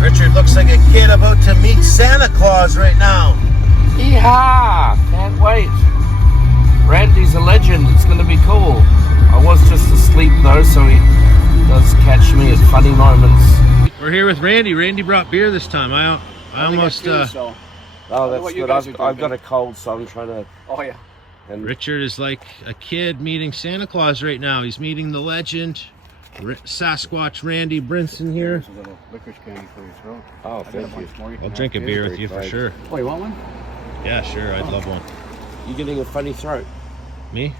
Richard looks like a kid about to meet Santa Claus right now. Yeehaw! Can't wait. Randy's a legend. It's going to be cool. I was just asleep though, so he does catch me at funny moments. We're here with Randy. Randy brought beer this time. I almost. Oh, that's good. I've got a cold, so I'm trying to. Oh yeah. And Richard is like a kid meeting Santa Claus right now. He's meeting the legend, Sasquatch Randy Brinson here. There's a little licorice candy for your throat. Oh, thank you. I'll drink a beer with you for sure. Oh, you want one? Yeah, sure. I'd love one. You getting a funny throat? Me?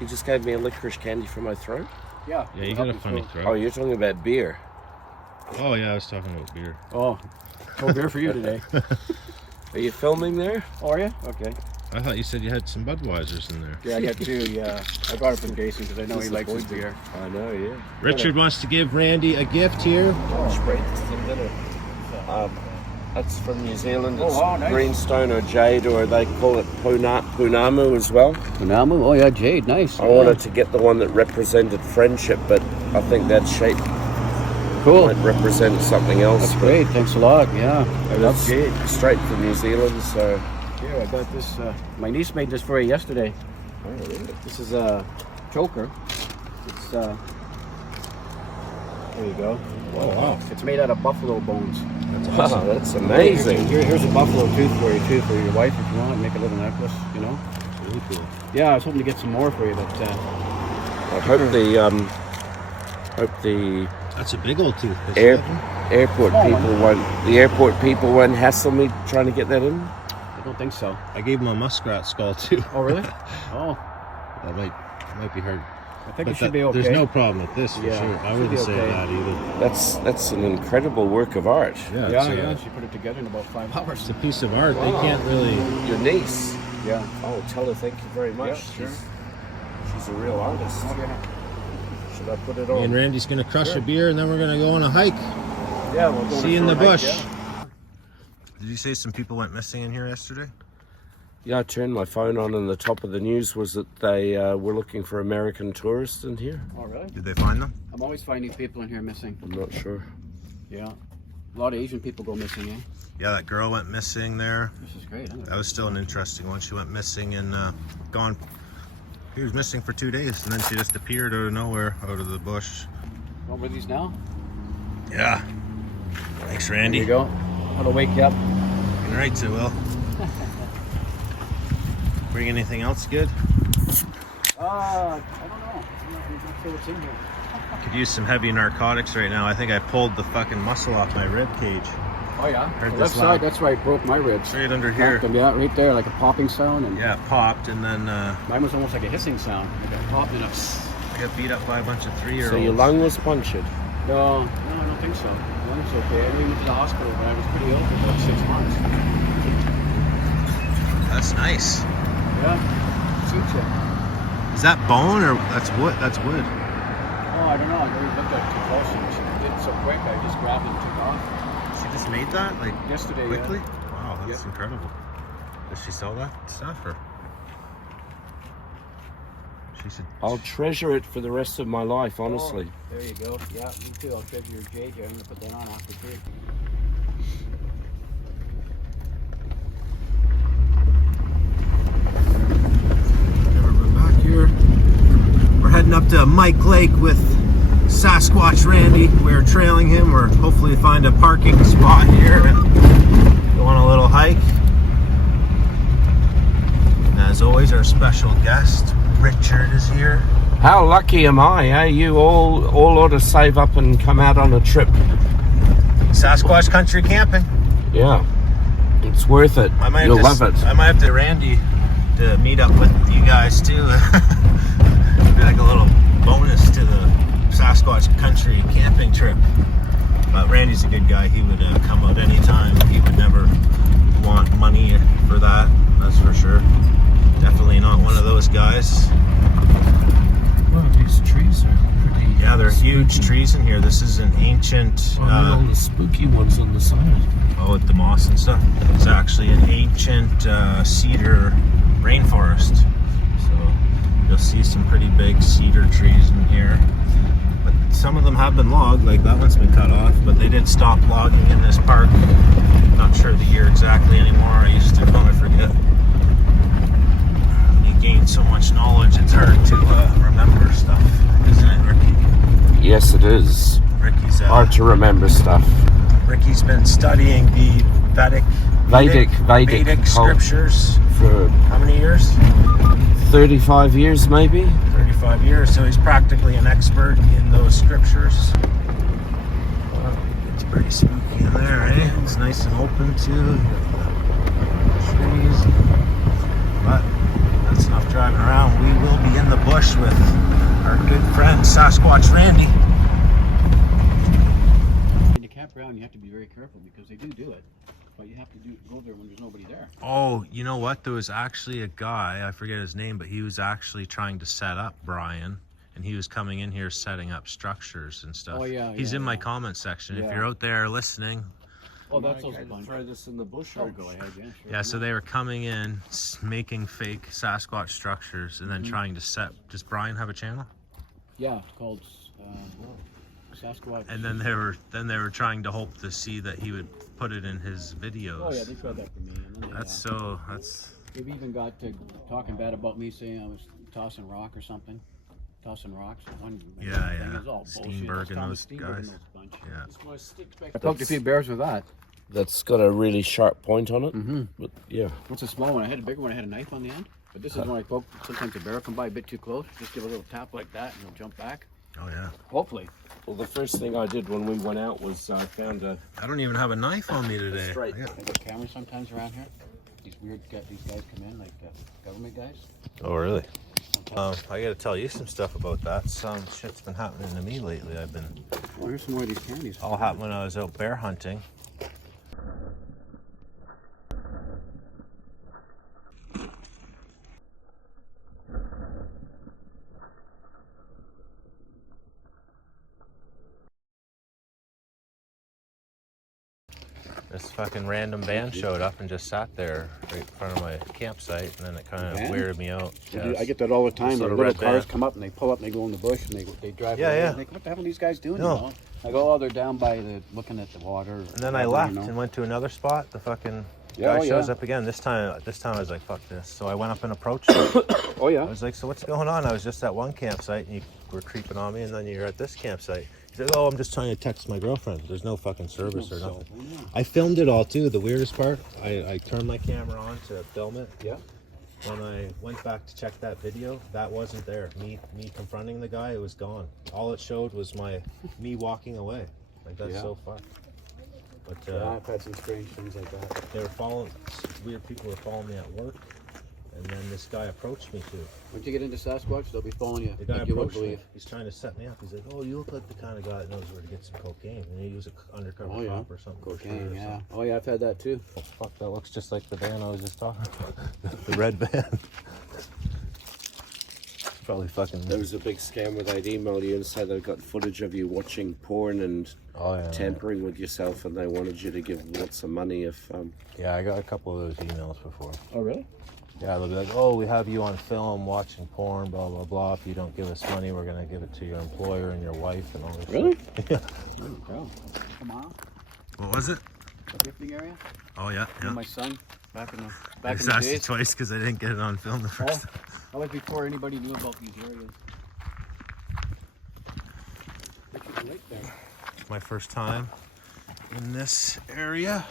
You just gave me a licorice candy for my throat? Yeah. Yeah, you got a funny throat. Oh, you're talking about beer. Oh, yeah, I was talking about beer. Oh, no beer for you today. Are you filming there? Oh, are you? Okay. I thought you said you had some Budweisers in there. Yeah, I got two. Yeah, I brought it from Jason because I know he likes his beer. I know, yeah. Richard wants to give Randy a gift here. That's from New Zealand. It's nice. greenstone or jade, or they call it punamu as well. Punamu? Oh, yeah, jade. Nice. I wanted to get the one that represented friendship, but I think that shape Cool. might represent something else. That's great. Thanks a lot. Yeah, I love It's jade. straight from New Zealand, so... Here, I got this. My niece made this for you yesterday. Oh, really? This is a choker. It's there you go. Oh, wow. It's made out of buffalo bones. That's Wow, awesome. that's amazing. Here's a buffalo tooth for you too, for your wife if you want. Make a little necklace, you know. That's really cool. Yeah, I was hoping to get some more for you, but I hope the That's a big old tooth. airport people won't hassle me trying to get that in. I don't think so. I gave him a muskrat skull too. Oh, really? Oh, That might be hard. I think But it should be okay. There's no problem with this for Yeah, sure. I should wouldn't be say okay. that either. That's an incredible work of art. Yeah, Yeah, it's, she put it together in about 5 it's hours. a piece of art. They can't really. Your niece. Yeah. Oh, tell her thank you very much. Yeah, sure. She's a real artist. Oh, yeah. Should I put it Me and on? Randy's gonna crush a beer, and then we're gonna go on a hike. Yeah, we'll go See you in for the a hike, bush. yeah. Did you say some people went missing in here yesterday? Yeah, I turned my phone on, and the top of the news was that they were looking for American tourists in here. Oh, really? Did they find them? I'm always finding people in here missing. I'm not sure. Yeah. A lot of Asian people go missing, eh? Yeah, that girl went missing there. This is great. That was still an interesting one. She went missing and gone. He was missing for 2 days, and then she just appeared out of nowhere, out of the bush. Over these now? Yeah. Thanks, There Randy. you go. How to wake you up. All right, so Will. Bring anything else good? I don't know. I'm not sure what's in here. Could use some heavy narcotics right now. I think I pulled the fucking muscle off my rib cage. Oh, yeah? Heard The this left side, loud. that's where I broke my ribs. Right under here. Cracked them, yeah, right there, like a popping sound. And Yeah, it popped, and then mine was almost like a hissing sound. Like a pop and a I got beat up by a bunch of 3-year-olds. So your lung was punctured. No, I don't think so. Lung's okay. I went to the hospital, but I was pretty ill for about 6 months. That's nice. Yeah. Suits you. Is that bone or that's wood? That's wood. Oh, I don't know. I never looked at it too close. She did it so quick, I just grabbed it and took off. She just made that like Yesterday, quickly. yeah. Wow, that's Yeah. incredible. Does she sell that stuff or? She said. I'll treasure it for the rest of my life, honestly. Oh, there you go. Yeah, me too. I'll treasure your jade here. I'm going to put that on after tea. We're back here. We're heading up to Mike Lake with Sasquatch Randy. We're trailing him. We're hopefully find a parking spot here and go on a little hike. And as always, our special guest, Richard, is here. How lucky am I, eh? You all ought to save up and come out on a trip. Sasquatch Country Camping. Yeah. It's worth it. You'll love it. I might have to Randy to meet up with you guys too. Be like a little bonus to the Sasquatch Country Camping trip. But Randy's a good guy. He would come out anytime. He would never want money for that. That's for sure. Definitely not one of those guys. Well, these trees are pretty... Yeah, Yeah, there are huge trees in here. This is an ancient. All the spooky ones on the side. Oh, with the moss and stuff. It's actually an ancient cedar rainforest. So you'll see some pretty big cedar trees in here. But some of them have been logged, like that one's been cut off. But they did stop logging in this park. Not sure the year exactly anymore. I used to, but I forget. You gain so much knowledge, it's hard to remember stuff, isn't it, Ricky? Yes, it is. Ricky's Hard to remember stuff. Ricky's been studying the Vedic cult scriptures for how many years? 35 years, maybe. 35 years. So he's practically an expert in those scriptures. It's pretty spooky in there, eh? It's nice and open too. Trees. But that's enough driving around. We will be in the bush with our good friend Sasquatch Randy. To camp around, you have to be very careful because they do it, but you have to go there when there's nobody there. Oh, you know what? There was actually a guy, I forget his name, but he was actually trying to set up Brian, and he was coming in here setting up structures and stuff. Oh, yeah, He's yeah, in my yeah. comment section. Yeah. If you're out there listening. Oh, that's also fun. Try this in the bush. Sure, go ahead, yeah. Sure. Yeah, so they were coming in, making fake Sasquatch structures, and then Mm-hmm. trying to set. Does Brian have a channel? Yeah, it's called Sasquatch. And then they were trying to hope to see that he would put it in his videos. Oh yeah, they tried that for me. And then That's they've even got to talking bad about me, saying I was tossing rock or something. Tossing rocks. One thing yeah. is all bullshit. Steenburg and Thomas those Steenburg and guys. those bunch. yeah. I poked a few bears with that. That's got a really sharp point on it. Mm-hmm. But yeah. What's a small one? I had a bigger one. I had a knife on the end. But this is when I poke. Sometimes a bear will come by a bit too close. Just give a little tap like that, and he'll jump back. Oh yeah. Hopefully. Well, the first thing I did when we went out was I found a. I don't even have a knife on me today. Straight. Yeah. I got cameras sometimes around here. These guys come in, like government guys. Oh really? I got to tell you some stuff about that. Some shit's been happening to me lately. I've been Oh, here's some more of these candies. all happened when I was out bear hunting. This fucking random van showed up and just sat there right in front of my campsite, and then it kind of Van? weirded me out. I get that all the time. This The little little red cars van. come up and they pull up and they go in the bush and they drive. Yeah, away. yeah. And they go, what the hell are these guys doing? No. You know? I go, oh, they're down by looking at the water. And then I left and went to another spot. The fucking guy shows up again. This time I was like, fuck this. So I went up and approached him. Oh yeah. I was like, so what's going on? I was just at one campsite and you were creeping on me, and then you're at this campsite. He said, oh, I'm just trying to text my girlfriend. There's no fucking service or nothing. I filmed it all too. The weirdest part, I turned my camera on to film it. Yeah. When I went back to check that video, that wasn't there. Me confronting the guy, it was gone. All it showed was me walking away. Like, that's so fucked. But Yeah, I've had some strange things like that. they were weird people were following me at work, and then this guy approached me too. Once you get into Sasquatch, they'll be following you. The guy like you would approached me. believe. He's trying to set me up. He's like, "Oh, you look like the kind of guy that knows where to get some cocaine." And he was an undercover Oh, yeah. cop or something. for sure, Cocaine, or yeah. something. Oh yeah, I've had that too. Oh, fuck, that looks just like the van I was just talking about. The red van. Probably fucking. There was a big scam where they'd email you and say they got footage of you watching porn and tampering with yourself, and they wanted you to give lots of money if. Yeah, I got a couple of those emails before. Oh really? Yeah, they'll be like, "Oh, we have you on film watching porn, blah blah blah. If you don't give us money, we're gonna give it to your employer and your wife and all this." Really? Shit. Yeah. Oh, come on. What was it? The gifting area. Oh yeah, Me and my son back in I the just asked you days. twice because I didn't get it on film the first time. That was before anybody knew about these areas. Look at the lake there. It's my first time in this area.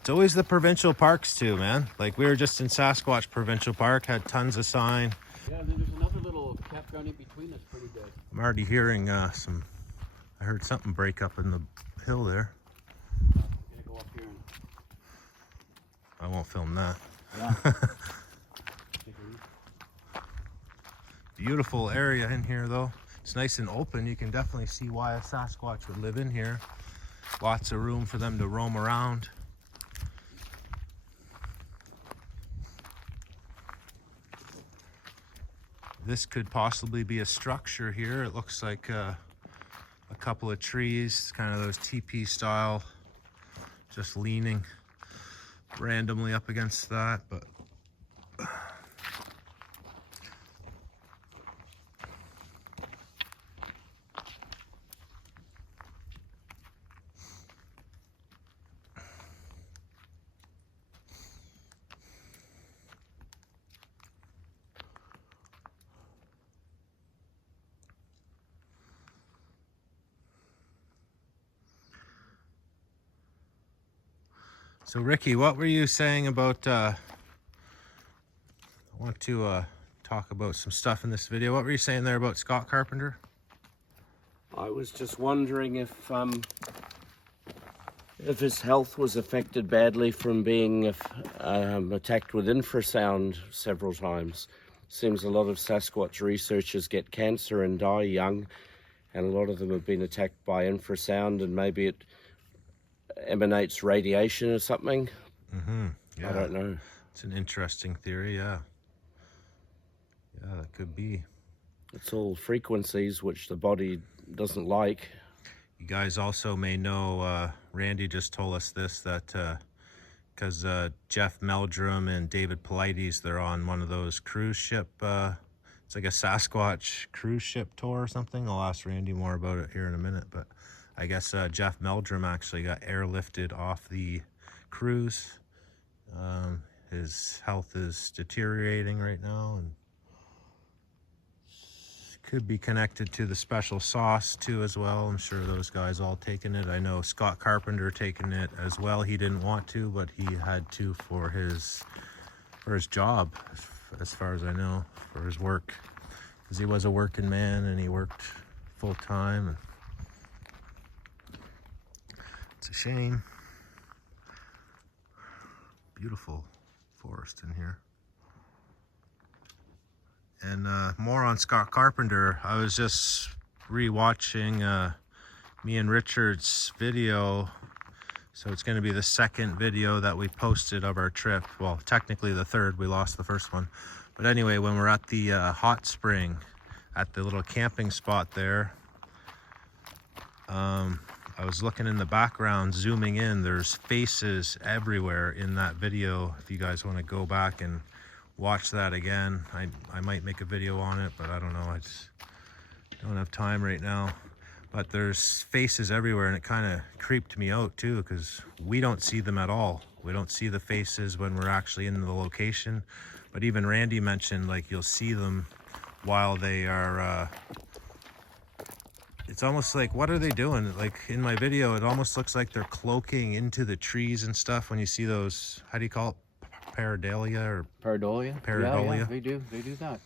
It's always the provincial parks too, man. Like, we were just in Sasquatch Provincial Park, had tons of sign. Yeah, then there's another little campground in between that's pretty good. I'm already hearing I heard something break up in the hill there. I'm gonna go up here and I won't film that. yeah. Take a look. Beautiful area in here though. It's nice and open. You can definitely see why a Sasquatch would live in here. Lots of room for them to roam around. this could possibly be a structure here. It looks like a couple of trees, kind of those teepee style, just leaning randomly up against that, but so Ricky, what were you saying about, I want to talk about some stuff in this video. What were you saying there about Scott Carpenter? I was just wondering if his health was affected badly from being attacked with infrasound several times. Seems a lot of Sasquatch researchers get cancer and die young, and a lot of them have been attacked by infrasound, and maybe it emanates radiation or something. Yeah, I don't know. It's an interesting theory. Yeah, that could be. It's all frequencies which the body doesn't like. You guys also may know, Randy just told us this, that because Jeff Meldrum and David Paulides, they're on one of those cruise ship, it's like a Sasquatch cruise ship tour or something. I'll ask Randy more about it here in a minute, but I guess Jeff Meldrum actually got airlifted off the cruise. His health is deteriorating right now, and could be connected to the special sauce too as well. I'm sure those guys all taken it. I know Scott Carpenter taken it as well. He didn't want to, but he had to for his job, as far as I know, for his work, because he was a working man and he worked full time. And it's a shame. Beautiful forest in here. And more on Scott Carpenter. I was just re-watching me and Richard's video. So it's going to be the second video that we posted of our trip. Well, technically the third. We lost the first one. But anyway, when we're at the hot spring, at the little camping spot there, I was looking in the background, zooming in. There's faces everywhere in that video. If you guys want to go back and watch that again, I might make a video on it, but I don't know. I just don't have time right now. But there's faces everywhere, and it kind of creeped me out too, because we don't see them at all. We don't see the faces when we're actually in the location. But even Randy mentioned, like, you'll see them while they are it's almost like, what are they doing? Like in my video, it almost looks like they're cloaking into the trees and stuff when you see those, how do you call it, pareidolia or Pareidolia? Pareidolia? Yeah, they do that.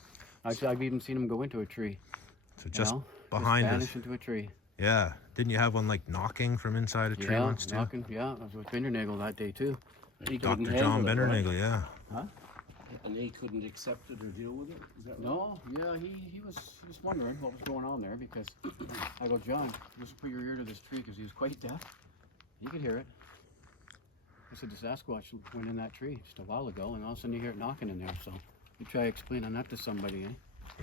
I've even seen them go into a tree. So just behind us. Vanish into a tree. Yeah. Didn't you have one like knocking from inside a tree once too? Knocking, yeah. I was with Bindernagel that day too. Dr. John Bindernagel, yeah. Huh? And he couldn't accept it or deal with it? Is that right? No, yeah, he was wondering what was going on there, because I go, John, just put your ear to this tree, because he was quite deaf. He could hear it. I said, the Sasquatch went in that tree just a while ago, and all of a sudden you hear it knocking in there, so you try explaining that to somebody, eh?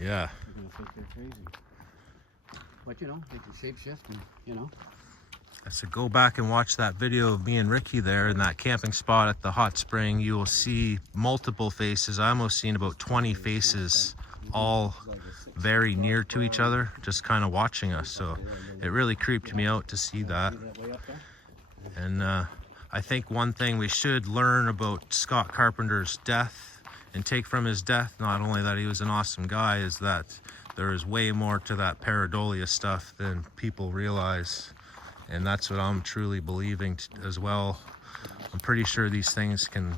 Yeah. They're going to think they're crazy. But, you know, they can shapeshift and, you know. I said, go back and watch that video of me and Ricky there in that camping spot at the hot spring. You will see multiple faces. I almost seen about 20 faces, all very near to each other, just kind of watching us. So it really creeped me out to see that. And I think one thing we should learn about Scott Carpenter's death and take from his death, not only that he was an awesome guy, is that there is way more to that pareidolia stuff than people realize. And that's what I'm truly believing as well. I'm pretty sure these things can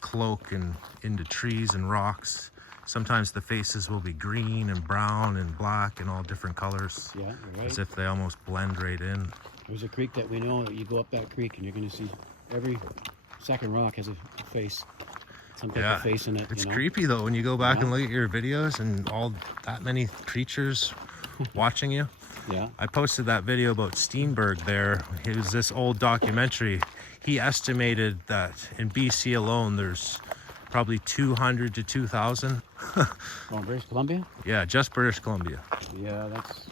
cloak into trees and rocks. Sometimes the faces will be green and brown and black and all different colors. Yeah, you're right. As if they almost blend right in. There's a creek that we know, you go up that creek and you're going to see every second rock has a face. Some type of face in it. It's you know? creepy though when you go back and look at your videos and all that many creatures watching you. Yeah. I posted that video about Steenburg there. It was this old documentary. He estimated that in BC alone there's probably 200 to 2,000. Oh, British Columbia? Yeah, just British Columbia. Yeah, that's...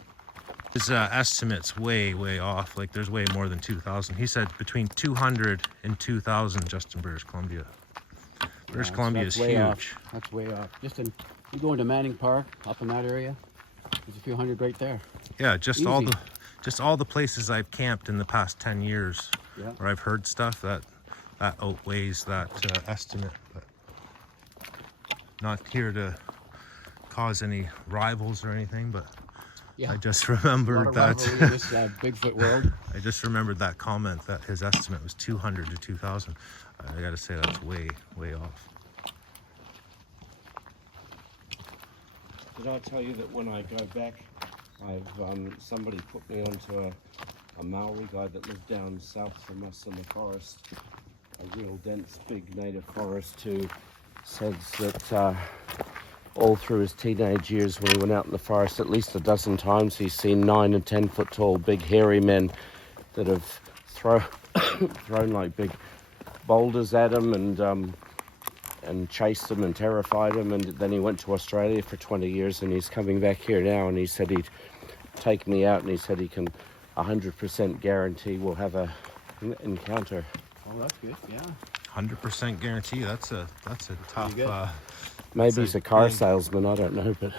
His estimate's way off. Like, there's way more than 2,000. He said between 200 and 2,000 just in British Columbia. British Columbia is way huge. Off. That's way off. Just in, you go into Manning Park, up in that area, there's a few hundred right there. Yeah, just Easy. all the places I've camped in the past 10 years, Yeah. where I've heard stuff that outweighs that estimate. But not here to cause any rivals or anything, but Yeah. I just remembered that. In this Bigfoot world. I just remembered that comment that his estimate was 200 to 2,000. I got to say that's way off. Did I tell you that when I go back, I've somebody put me onto a Maori guy that lived down south from us in the forest, a real dense, big native forest, who says that all through his teenage years when he went out in the forest at least a dozen times, he's seen 9 and 10 foot tall big hairy men that have thrown like big boulders at him and chased him and terrified him. And then he went to Australia for 20 years and he's coming back here now, and he said he'd take me out, and he said he can 100% guarantee we'll have an encounter. Oh, that's good, yeah. 100% guarantee. That's a tough. Maybe he's a car salesman, I don't know, but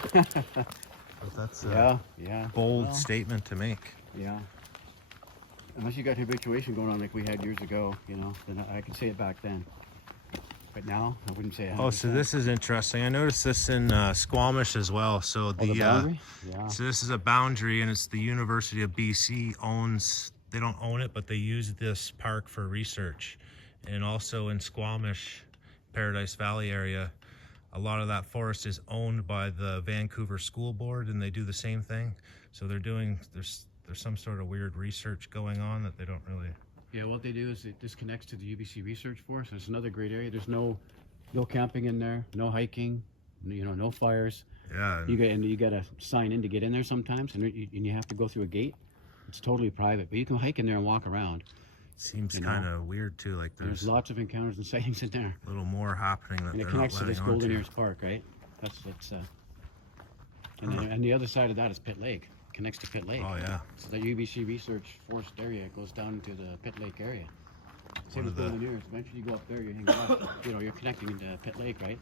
that's a Yeah. bold Well, statement to make. Yeah. Unless you got habituation going on like we had years ago, you know, then I could say it back then. But now, I wouldn't say it. Oh, so this is interesting. I noticed this in Squamish as well. So the boundary? Yeah. So this is a boundary, and it's the University of BC owns. They don't own it, but they use this park for research. And also in Squamish, Paradise Valley area, a lot of that forest is owned by the Vancouver School Board, and they do the same thing. So they're doing, there's some sort of weird research going on that they don't really. Yeah, what they do is it disconnects to the UBC Research Force. It's another great area. There's no camping in there, no hiking, you know, no fires. Yeah. You got to sign in to get in there sometimes, and you have to go through a gate. It's totally private, but you can hike in there and walk around. Seems kind of weird too. Like there's lots of encounters and sightings in there. A little more happening that And it they're connects not to this letting on Golden to. Ears Park, right? And the other side of that is Pitt Lake. Connects to Pitt Lake. Oh yeah. So the UBC Research Forest area goes down into the Pitt Lake area. Same as Golden Ears. Eventually you go up there, you're connecting into Pitt Lake, right?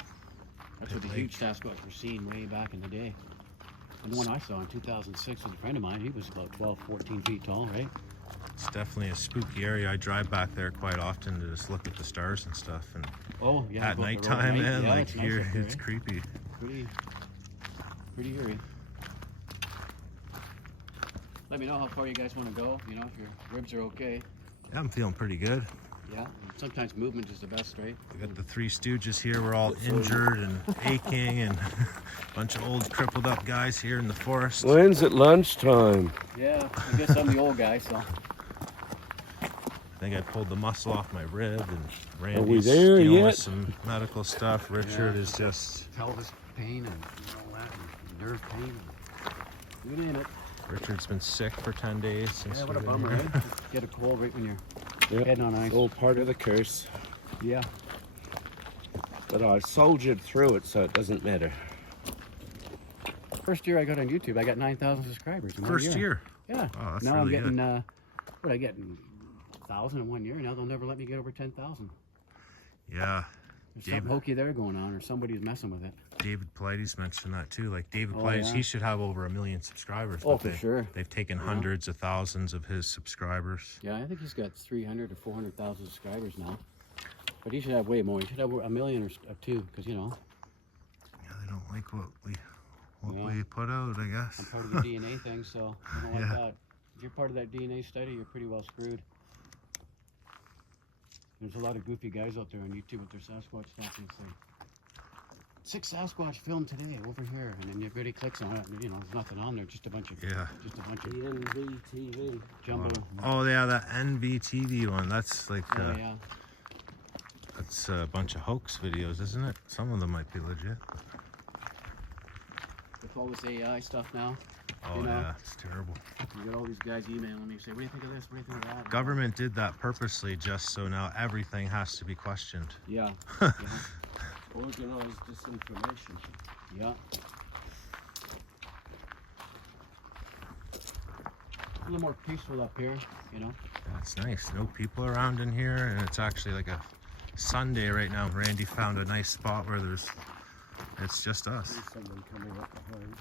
That's where the huge Sasquatch were seen way back in the day. And the one I saw in 2006 with a friend of mine, he was about 12, 14 feet tall, right? It's definitely a spooky area. I drive back there quite often to just look at the stars and stuff. And oh yeah, at nighttime, man, yeah, like nice here, up there, it's creepy. Pretty eerie. Let me know how far you guys want to go. You know, if your ribs are okay. Yeah, I'm feeling pretty good. Yeah. Sometimes movement is the best, right? We got the Three Stooges here. We're all injured and aching, and a bunch of old, crippled up guys here in the forest. when's it lunchtime? Yeah, I guess I'm the old guy, so. I think I pulled the muscle off my rib, and we Randy's there dealing yet? with some medical stuff. Richard is just pelvis pain and all that, and nerve pain. Good in it. Richard's been sick for 10 days since Yeah, what a we've been bummer, here. right? Get a cold right when you're heading on ice. All part of the curse. Yeah. But I soldiered through it, so it doesn't matter. First year I got on YouTube, I got 9,000 subscribers in 1 First year. Yeah. Oh, that's now really I'm getting, good. what I get, 1,000 in 1 year. Now they'll never let me get over 10,000. Yeah. There's something hokey there going on, or somebody's messing with it. David Paulides mentioned that too. Like David Oh, Paulides, yeah. he should have over 1 million subscribers. Oh, but for sure. They've taken hundreds of thousands of his subscribers. Yeah, I think he's got 300 or 400,000 subscribers now. But he should have way more. He should have 1 million or two, because, you know. Yeah, they don't like what we put out, I guess. I'm part of the DNA thing, so I don't like Yeah. that. If you're part of that DNA study, you're pretty well screwed. There's a lot of goofy guys out there on YouTube with their Sasquatch stuff, and say, 6 Sasquatch filmed today over here, and then everybody clicks on it, and you know, there's nothing on there, just a bunch of NVTV. jumbo. Oh yeah, that NVTV one. That's like Yeah. that's a bunch of hoax videos, isn't it? Some of them might be legit. But... With all this AI stuff now, Oh you know, yeah, it's terrible. you got all these guys emailing me, say, what do you think of this? What do you think of that? Government did that purposely just so now everything has to be questioned. Yeah. Organized disinformation. Yeah. A little more peaceful up here, you know. That's nice. No people around in here, and it's actually like a Sunday right now. Randy found a nice spot where it's just us. There's someone coming up behind.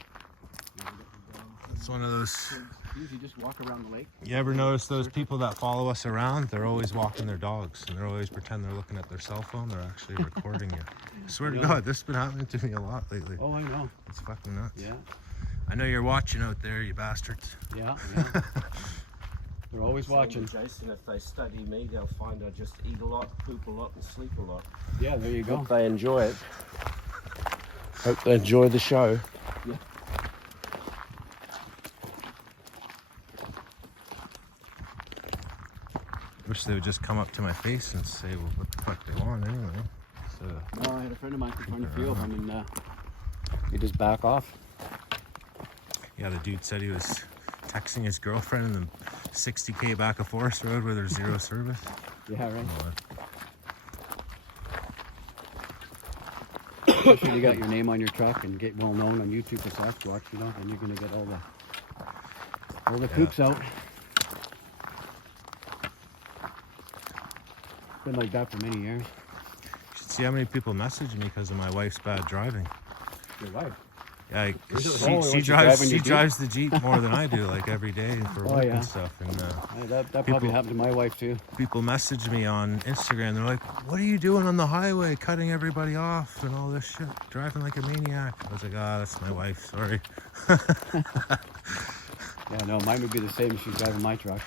It's one of those. Usually just walk around the lake. You ever notice those people that follow us around? They're always walking their dogs, and they're always pretend they're looking at their cell phone. They're actually recording you. I swear to God, this has been happening to me a lot lately. Oh, I know. It's fucking nuts. Yeah. I know you're watching out there, you bastards. Yeah. They're always watching. Jason, if they study me, they'll find I just eat a lot, poop a lot, and sleep a lot. Yeah, there you go. Hope they enjoy it. Hope they enjoy the show. Yeah. Wish they would just come up to my face and say, well, what the fuck they want anyway. So, No, I had a friend of mine from the field, and he just back off. yeah, the dude said he was texting his girlfriend in the 60K back of Forest Road where there's zero service. Yeah, right. Oh, Especially you got your name on your truck and get well known on YouTube for Sasquatch, you know, then you're gonna get all the poops out. Been like that for many years. you should see how many people message me because of my wife's bad driving. Your wife. Yeah, Oh, she what, you driving she your Jeep? drives the Jeep more than I do, like every day for work yeah. and stuff. And That People- probably happened to my wife too. people message me on Instagram. They're like, "What are you doing on the highway, cutting everybody off and all this shit, driving like a maniac?" I was like, "Ah, that's my wife. Sorry." Yeah, no, mine would be the same if she's driving my truck.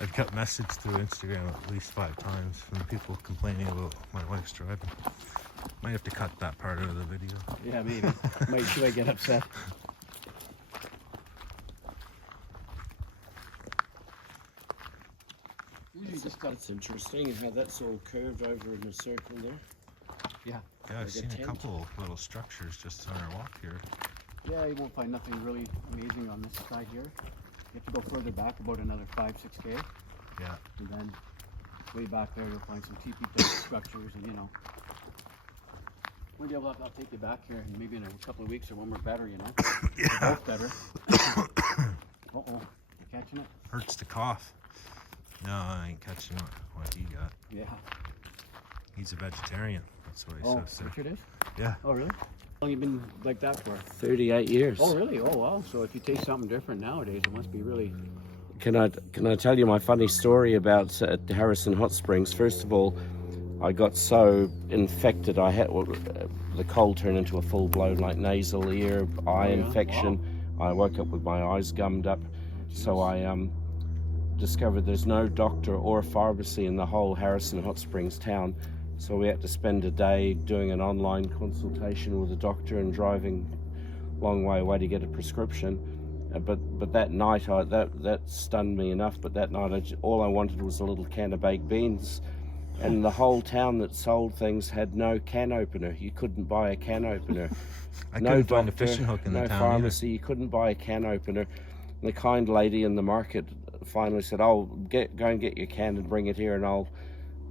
I've got messaged through Instagram at least 5 times from people complaining about my wife's driving. Might have to cut that part out of the video. Yeah, maybe. Might get upset. Usually just got That's interesting how that's all curved over in a circle there. yeah. Yeah, I've Like a seen a tent. couple little structures just on our walk here. Yeah, you won't find nothing really amazing on this side here. You have to go further back about another 5-6K, Yeah. and then way back there you'll find some teepee type structures, and you know. Maybe I'll take you back here, and maybe in a couple of weeks or when we're better, you know. Yeah. We're both better. Uh-oh, you catching it? Hurts to cough. No, I ain't catching what he got. Yeah. He's a vegetarian. That's why he's Oh, so sick. Richard is? Yeah. Oh, really? How long you been like that for? 38 years. Oh, really? Oh, wow. So if you taste something different nowadays, it must be really... Can I tell you my funny story about Harrison Hot Springs? First of all, I got so infected. I had the cold turned into a full-blown like nasal ear eye yeah? infection. I woke up with my eyes gummed up. So I discovered there's no doctor or pharmacy in the whole Harrison Hot Springs town. So we had to spend a day doing an online consultation with a doctor and driving a long way away to get a prescription. But that night, that stunned me enough. But that night, all I wanted was a little can of baked beans. And the whole town that sold things had no can opener. You couldn't buy a can opener. I No couldn't find a doctor, fishing hook in the no town pharmacy. You couldn't buy a can opener. And the kind lady in the market finally said, "Oh, go and get your can and bring it here, and I'll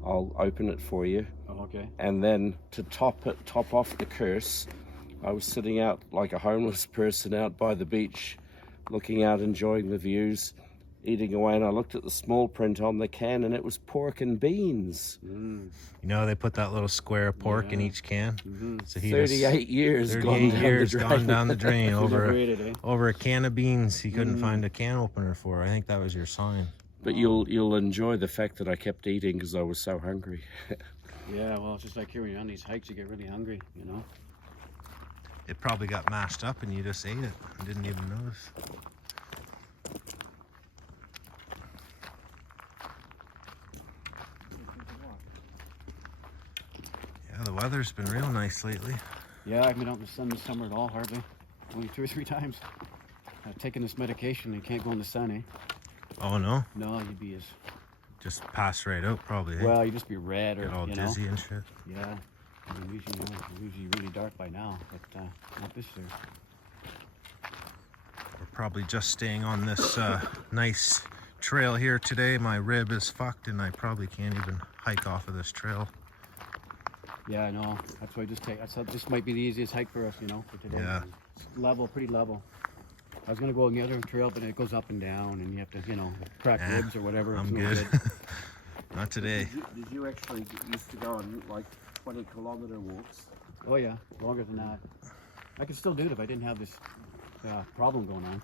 open it for you." Oh, okay. And then to top off the curse, I was sitting out like a homeless person out by the beach, looking out, enjoying the views, eating away, and I looked at the small print on the can, and it was pork and beans. Mm. You know, they put that little square of pork in Yeah. each can. Mm-hmm. So he 38 years 38 gone down years the drain. gone down the drain over Overrated, eh? over a can of beans he couldn't find a can opener for. I think that was your sign. But you'll enjoy the fact that I kept eating because I was so hungry. Yeah, well, it's just like here when you're on these hikes, you get really hungry, you know? It probably got mashed up and you just ate it and didn't even notice. Yeah, the weather's been real nice lately. Yeah, I haven't been out in the sun this summer at all, hardly. Only 2 or 3 times. I've taken this medication and you can't go in the sun, eh? Oh no? No, you'd be as... Just pass right out probably. Eh? Well, you'd just be red or, Get all you know? dizzy and shit. Yeah. I mean, usually, it's usually really dark by now, but not this year. We're probably just staying on this nice trail here today. My rib is fucked and I probably can't even hike off of this trail. Yeah, I know. That's why I thought this might be the easiest hike for us, you know, for today. Yeah. It's level, pretty level. I was gonna go on the other trail, but it goes up and down, and you have to, you know, crack ribs or whatever. I'm It's no good. Not today. Did you actually get used to go on like 20-kilometer walks? Oh yeah, longer than that. I could still do it if I didn't have this problem going on.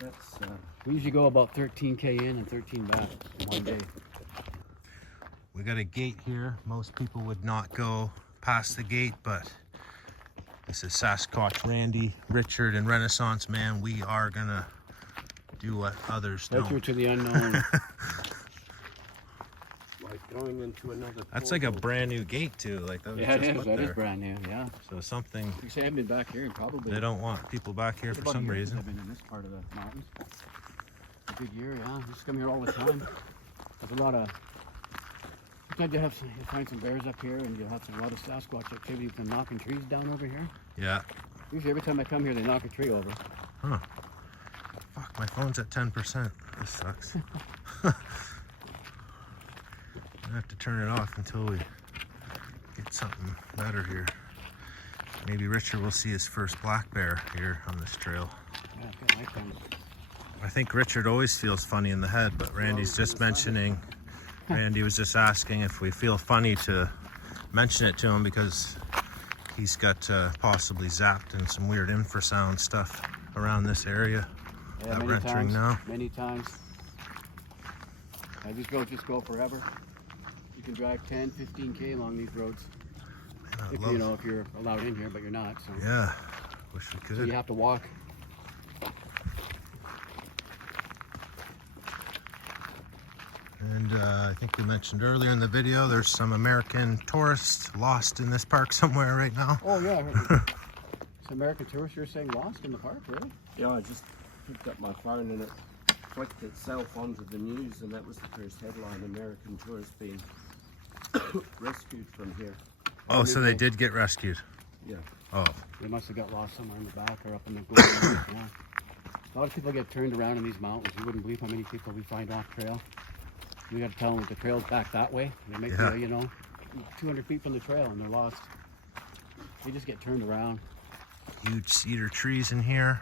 That's We usually go about 13K in and 13 back in one day. We got a gate here. Most people would not go past the gate, but this is Sasquatch Randy, Richard, and Renaissance Man. We are gonna do what others Venture don't. to the unknown. like going into another. That's like a portal. brand new gate too. Like that was Yeah, it just is. put That is there. brand new. Yeah. So something You say I've been back here and probably. they don't want people back here It's for about a some year since reason. I've been in this part of the mountains. A good year, yeah. I just come here all the time. There's a lot of. Sometimes you find some bears up here, and you'll have a lot of Sasquatch activity with them knocking trees down over here. Yeah. Usually, every time I come here, they knock a tree over. Huh. Fuck, my phone's at 10%. This sucks. I have to turn it off until we get something better here. Maybe Richard will see his first black bear here on this trail. Yeah, I've got my phone. I think Richard always feels funny in the head, but Randy's just mentioning, Randy was just asking if we feel funny to mention it to him because he's got possibly zapped and some weird infrasound stuff around this area Yeah, that we're entering now. Many times. These roads just go forever. You can drive 10, 15K along these roads. I If love- you know, if you're allowed in here, but you're not. So, Yeah, wish we so could. you have to walk. And I think we mentioned earlier in the video, there's some American tourists lost in this park somewhere right now. Oh yeah, I heard some American tourists you're saying lost in the park, really? Yeah, I just picked up my phone and it flicked itself onto the news, and that was the first headline: American tourists being rescued from here. Oh, so they did get rescued. Yeah. Oh, They must have got lost somewhere in the back or up in the gorge. Yeah. A lot of people get turned around in these mountains. You wouldn't believe how many people we find off trail. We got to tell them that the trail's back that way. They make Yeah. you know, 200 feet from the trail and they're lost. They just get turned around. huge cedar trees in here.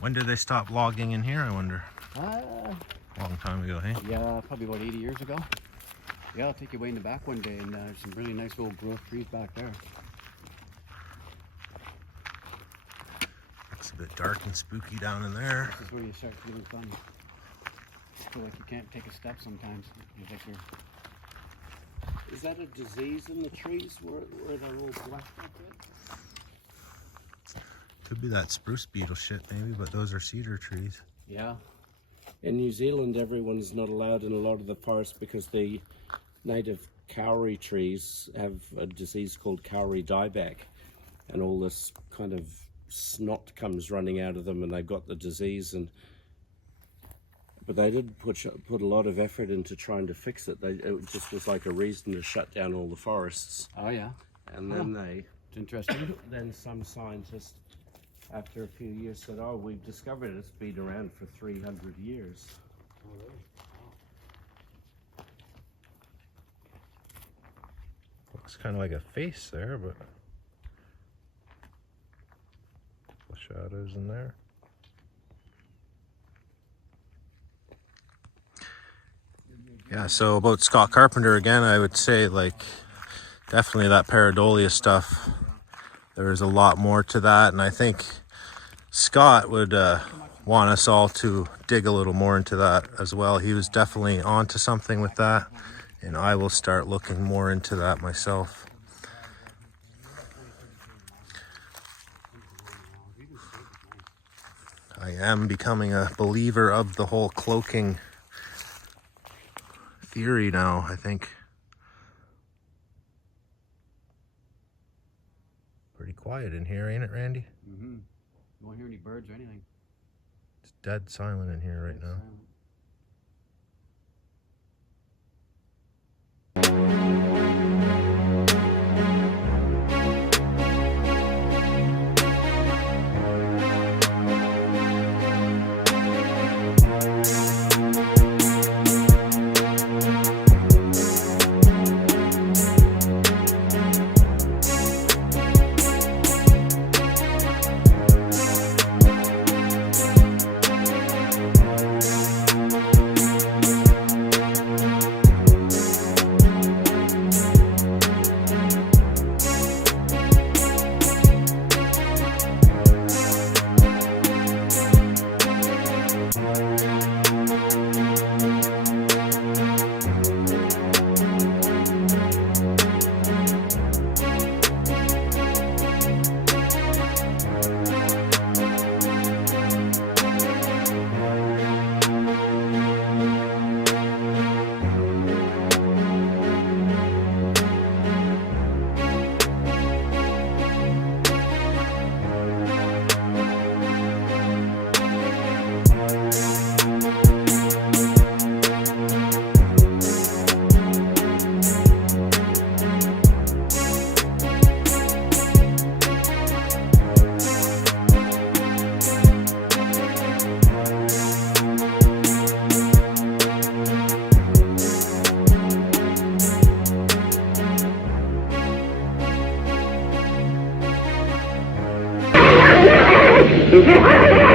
When did they stop logging in here, I wonder? Long time ago, hey? Yeah, probably about 80 years ago. Yeah, I'll take you way in the back one day, and there's some really nice old growth trees back there. It's a bit dark and spooky down in there. This is where you start feeling funny. You feel like you can't take a step sometimes. You think you're... Is that a disease in the trees where they're all black like that? Could be that spruce beetle shit maybe, but those are cedar trees. Yeah. In New Zealand, everyone's not allowed in a lot of the forests because the native kauri trees have a disease called kauri dieback, and all this kind of snot comes running out of them, and they got the disease. But they did put a lot of effort into trying to fix it. It just was like a reason to shut down all the forests, Oh, yeah. and then It's interesting. then some scientists, after a few years, said, "Oh, we've discovered it's been around for 300 years." Oh, really? Looks kind of like a face there, but the shadows in there. Yeah, so about Scott Carpenter again, I would say like definitely that pareidolia stuff. There is a lot more to that, and I think Scott would want us all to dig a little more into that as well. He was definitely onto something with that, and I will start looking more into that myself. I am becoming a believer of the whole cloaking theory now, I think. Pretty quiet in here, ain't it, Randy? Mm-hmm. You won't hear any birds or anything. It's dead silent in here right now. Silent. Thank you.